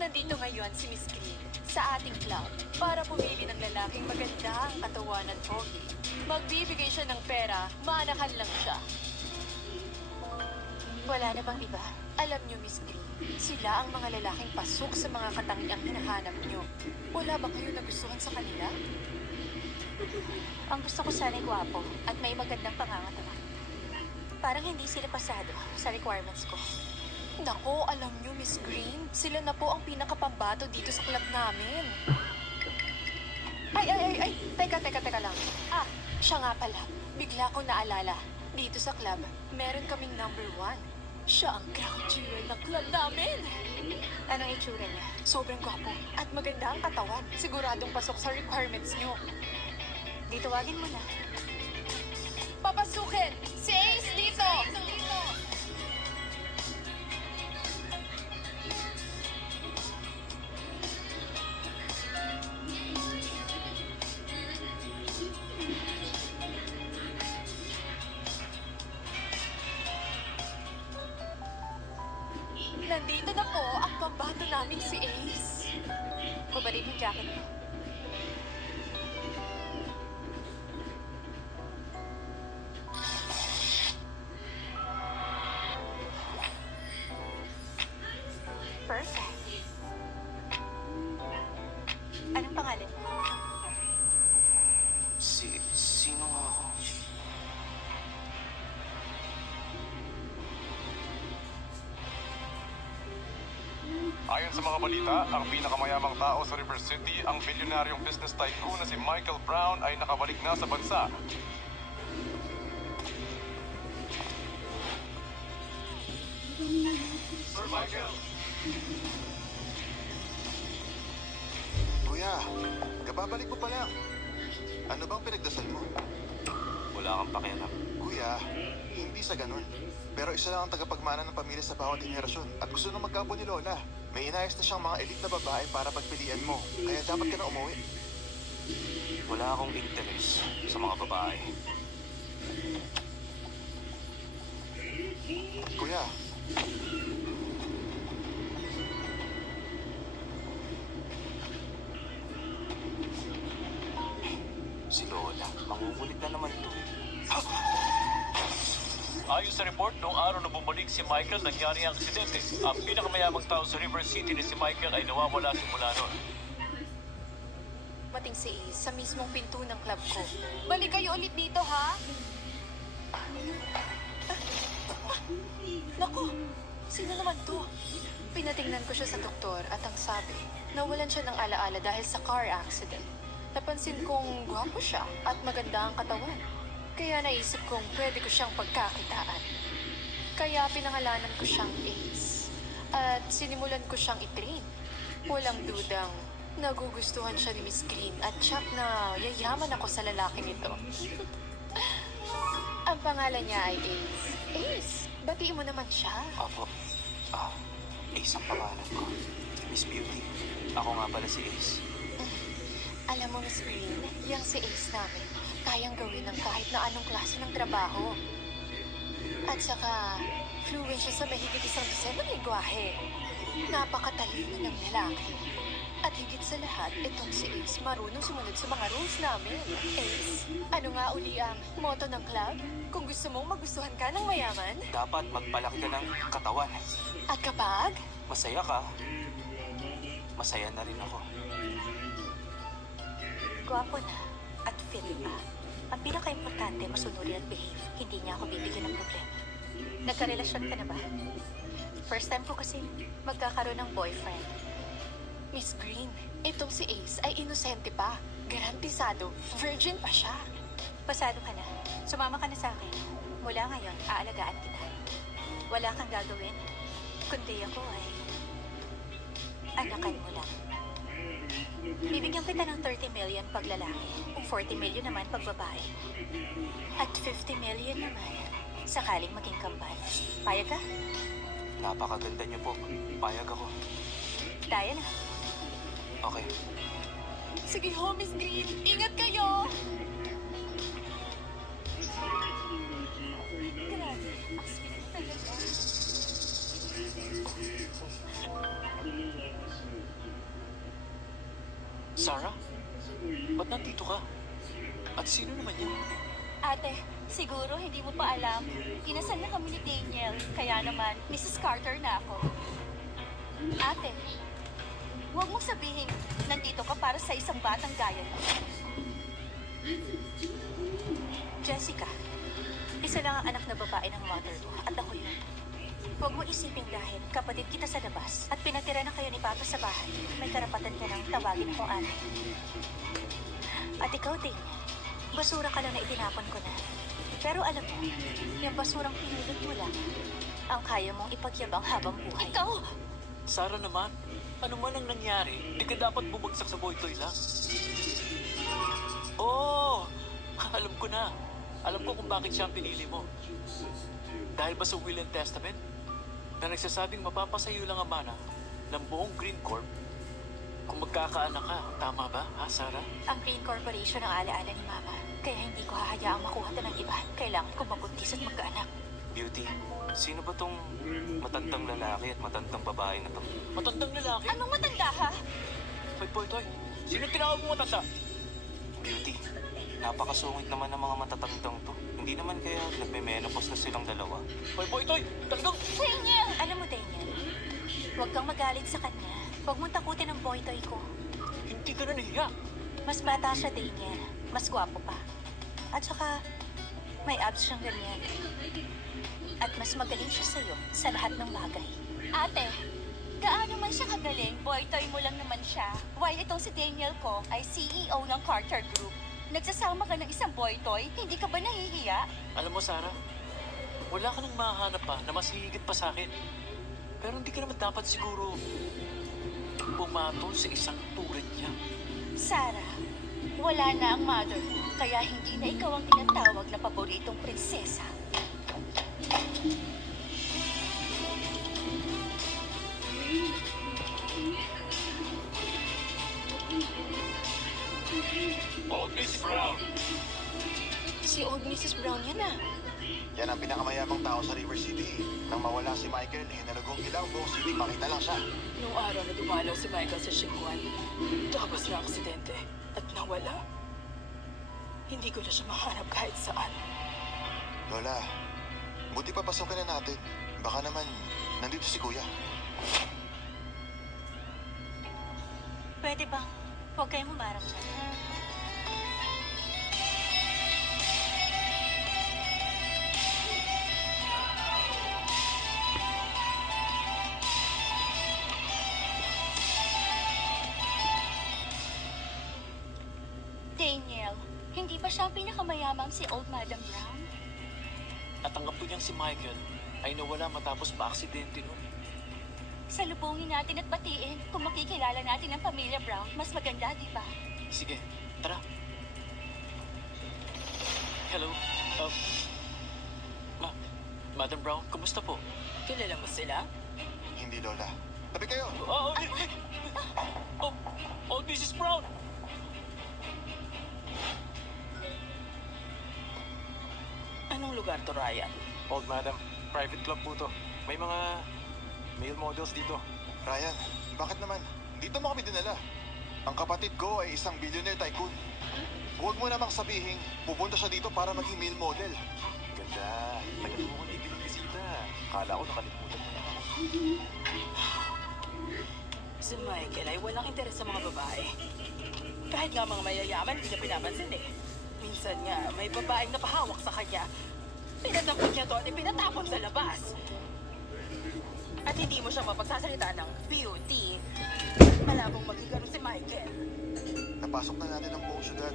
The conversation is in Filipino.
Nandito ngayon si Miss Green sa ating club para pumili ng lalaking maganda ang katawan at pogi. Magbibigay siya ng pera, manakan lang siya. Wala na bang iba? Alam niyo, Miss Green, sila ang mga lalaking pasok sa mga katangiang hinahanap niyo. Wala ba kayo nagustuhan sa kanila? Ang gusto ko sana'y gwapo at may magandang pangangatawan. Parang hindi sila pasado sa requirements ko. Nako, alam niyo, Miss Green, sila na po ang pinakapambato dito sa club namin. Ay, teka lang. Ah, siya nga pala, bigla ko naalala. Dito sa club, meron kaming number 1. Siya ang crown jewel ng club namin. Anong itsura niya? Sobrang gwapo at maganda ang katawan. Siguradong pasok sa requirements niyo. Ditawagin mo na. Papasukin! Si Ace dito! Nandito na po ang pambato namin si Ace. Kubarin yung jacket mo. Perfect. Anong pangalan mo? Sino nga ako? Ayon sa mga balita, ang pinakamayamang tao sa River City, ang bilyonaryong business tycoon na si Michael Brown ay nakabalik na sa bansa. Sir Michael! Kuya, kababalik mo pa lang. Ano bang pinagdasal mo? Wala kang pakialam. Kuya, hindi sa ganun. Pero isa lang ang tagapagmana ng pamilya sa bawat henerasyon at gusto nang magkapo ni Lola. May inayos na siyang mga elite na babae para pagpilian mo. Kaya dapat ka na umuwi. Wala akong interes sa mga babae. Kuya, Si Lola, mangungulit na naman to. Ayon sa report, noong araw na bumalik si Michael, nangyari ang aksidente. Ang pinakamayamang tao sa River City ni si Michael ay nawawala simula noon. Mating si Ace sa mismong pinto ng club ko. Balik kayo ulit dito, ha? Naku, sino naman to? Pinatingnan ko siya sa doktor at ang sabi, nawalan siya ng alaala dahil sa car accident. Napansin kong gwapo siya at maganda ang katawan. Kaya naisip kong pwede ko siyang pagkakitaan. Kaya pinangalanan ko siyang Ace. At sinimulan ko siyang itrain. Walang dudang nagugustuhan siya ni Miss Green at tiyak na yayaman ako sa lalaking ito. Ang pangalan niya ay Ace. Ace, batiin mo naman siya. Opo. Ace ang pangalan ko. Miss Beauty. Ako nga pala si Ace. Alam mo, Miss Green, yang si Ace namin, kayang gawin ng kahit na anong klase ng trabaho. At saka, fluent siya sa mahigit 100 na lingwahe. Napakatalino ng lalaki. At higit sa lahat, itong si Ace marunong sumunod sa mga rules namin. Ace, ano nga uli ang motto ng club? Kung gusto mong magustuhan ka ng mayaman, Dapat magpalaki ka ng katawan. at kapag Masaya ka. Masaya na rin ako. Gwapo na at fit pa. Ang pinaka-importante, masunurin at behave. Hindi niya ako bibigyan ng problema. Nagkarelasyon ka na ba? First time ko kasi magkakaroon ng boyfriend. Miss Green, itong si Ace ay inosente pa. Garantisado, virgin pa siya. Pasado ka na. Sumama ka na sa akin. Mula ngayon, aalagaan kita. Wala kang gagawin. Kundi ako ay anakan mo lang. Bibigyan kita ng 30 million pag lalaki. 40 million naman pag babae. At 50 million naman sakaling maging kambal. Payag ka? Napakaganda niyo po. Payag ako. Tayo na. Okay. Sige ho, Miss Green. Ingat kayo! Grabe, ang sweet talaga. Sarah? Ba't nandito ka? At sino naman yan? Ate, siguro hindi mo pa alam. Kinasal na kami ni Daniel. Kaya naman, Mrs. Carter na ako. Ate, huwag mong sabihin nandito ka para sa isang batang gaya mo. Jessica, isa lang ang anak na babae ng mother mo at ako yun. Huwag mo isipin dahil kapatid kita sa labas at pinatira na kayo ni Papa sa bahay. May karapatan ka nang tawagin akong ate. At ikaw, Daniel, basura ka lang na itinapon ko na. Pero alam mo, yung basurang pinulot mo lang, ang kaya mong ipagyabang habang buhay. Ikaw! Sarah naman, ano man ang nangyari, di ka dapat bumagsak sa boy-toy lang. Oh, alam ko na. Alam ko kung bakit siya ang pinili mo. Dahil ba sa Will and Testament na nagsasabing mapapasayo lang ang mana ng buong Green Corp kung magkakaanak ka. Tama ba, ha, Sarah? Ang Green Corporation ang alaala ni Mama. Kaya hindi ko hahayaang makuha ito ng iba. Kailangan ko mabuntis at magkaanak. Beauty, sino ba tong matandang lalaki at matandang babae na to? Matandang lalaki? Anong matanda ha? May boy-toy. Sino tinawag mo matanda? Beauty, napakasungit naman ng mga matatandang to. Hindi naman kaya nagme-menopause na silang dalawa. May boy-toy! Talagang... Daniel! Alam mo, Daniel, huwag kang magalit sa kanya. Huwag mong takutin ang boy-toy ko. Hindi ka na nahiya. Mas bata siya, Daniel. Mas gwapo pa. At saka, may abs siyang ganyan. At mas magaling siya sa'yo sa lahat ng bagay. Ate, gaano man siya kagaling, boy-toy mo lang naman siya. While itong si Daniel ko ay CEO ng Carter Group. Nagsasama ka ng isang boy-toy, hindi ka ba nahihiya? Alam mo, Sarah, wala ka nang mahanap pa na mas higit pa sa akin. Pero hindi ka naman dapat siguro pumatol sa isang tulad niya. Sarah, wala na ang mother mo, kaya hindi na ikaw ang tinatawag na paboritong prinsesa. Old Miss Brown! Si old Mrs. Brown yan ah. Yan ang pinakamayamang tao sa River City. Nang mawala si Michael, hinalugong ilang buong city, makita lang siya. Nung araw na dumalaw si Michael sa Xinguan, tapos na aksidente at nawala. Hindi ko na siya mahanap kahit saan. Lola, buti pa pasukin na natin. Baka naman, nandito si Kuya. Pwede bang huwag kayong humarap dyan? Daniel, hindi ba siya ang pinakamayamang si Old Madam Brown? At ang apo niyang si Michael ay nawala matapos pa-aksidente nun. Salubungin natin at batiin kung makikilala natin ang pamilya Brown. Mas maganda, di ba? Sige, tara. Hello, Madam Brown, kumusta po? Kilala mo sila? Hindi, Lola. Tabi kayo! Oh, Mrs. Brown! Anong lugar to, Ryan? Old madam, private club po to. May mga male models dito. Ryan, bakit naman? Dito mo kami dinala. Ang kapatid ko ay isang billionaire tycoon. Huwag mo namang sabihin, pupunta siya dito para maging male model. Ganda. Tagal mo kong ibinisita. Kala ko nakalimutan mo na ako. Si Michael ay walang interes sa mga babae. Kahit nga mga mayayaman, hindi niya pinapansin eh. Minsan nga, may babaeng napahawak sa kanya. Pinatampon niya to at ipinatapon sa labas. At hindi mo siya mapagsasalita ng beauty. Malabong magigano si Michael. Napasok na natin ang buong syudad.